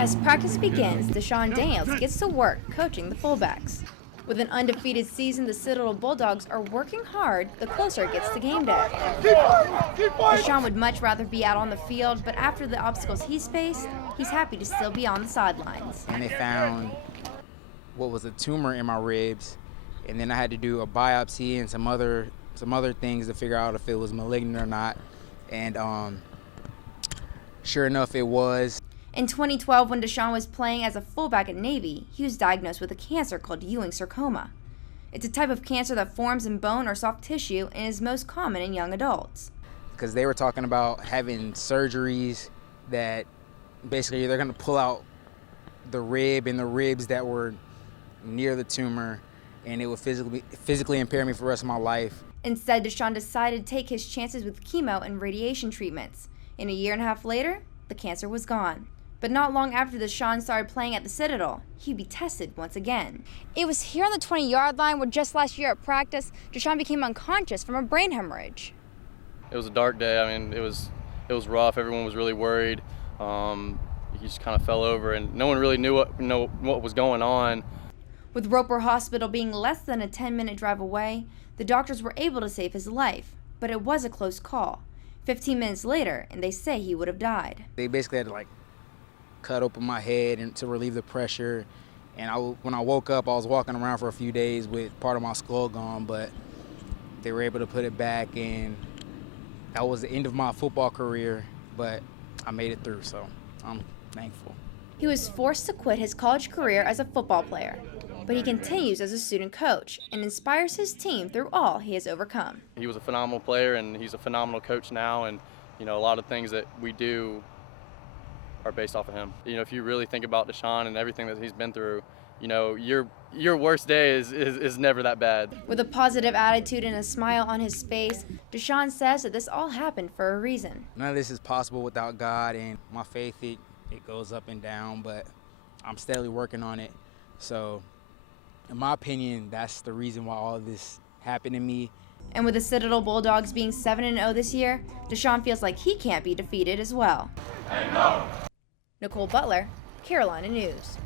As practice begins, DaSean gets to work coaching the fullbacks. With an undefeated season, the Citadel Bulldogs are working hard the closer it gets to game day. DaSean would much rather be out on the field, but after the obstacles he's faced, he's happy to still be on the sidelines. And they found what was a tumor in my ribs, and then I had to do a biopsy and some other things to figure out if it was malignant or not. And sure enough, it was. In 2012, when DaSean was playing as a fullback at Navy, he was diagnosed with a cancer called Ewing sarcoma. It's a type of cancer that forms in bone or soft tissue and is most common in young adults. Because they were talking about having surgeries that basically they're going to pull out the rib and the ribs that were near the tumor, and it would physically impair me for the rest of my life. Instead, DaSean decided to take his chances with chemo and radiation treatments. And a year and a half later, the cancer was gone. But not long after DaSean started playing at the Citadel, he'd be tested once again. It was here on the 20-yard line where just last year at practice, DaSean became unconscious from a brain hemorrhage. It was a dark day. I mean, it was rough. Everyone was really worried. He just kind of fell over, and no one really knew what was going on. With Roper Hospital being less than a 10-minute drive away, the doctors were able to save his life, but it was a close call. 15 minutes later, and they say he would have died. They basically had to cut open my head and to relieve the pressure. And when I woke up, I was walking around for a few days with part of my skull gone, but they were able to put it back, and that was the end of my football career, but I made it through, so I'm thankful. He was forced to quit his college career as a football player, but he continues as a student coach and inspires his team through all he has overcome. He was a phenomenal player, and he's a phenomenal coach now, and a lot of things that we do are based off of him. If you really think about DaSean and everything that he's been through, your worst day is never that bad. With a positive attitude and a smile on his face, DaSean says that this all happened for a reason. None of this is possible without God, and my faith, it goes up and down, but I'm steadily working on it. So in my opinion, that's the reason why all of this happened to me. And with the Citadel Bulldogs being 7-0 this year, DaSean feels like he can't be defeated as well. Nicole Butler, Carolina News.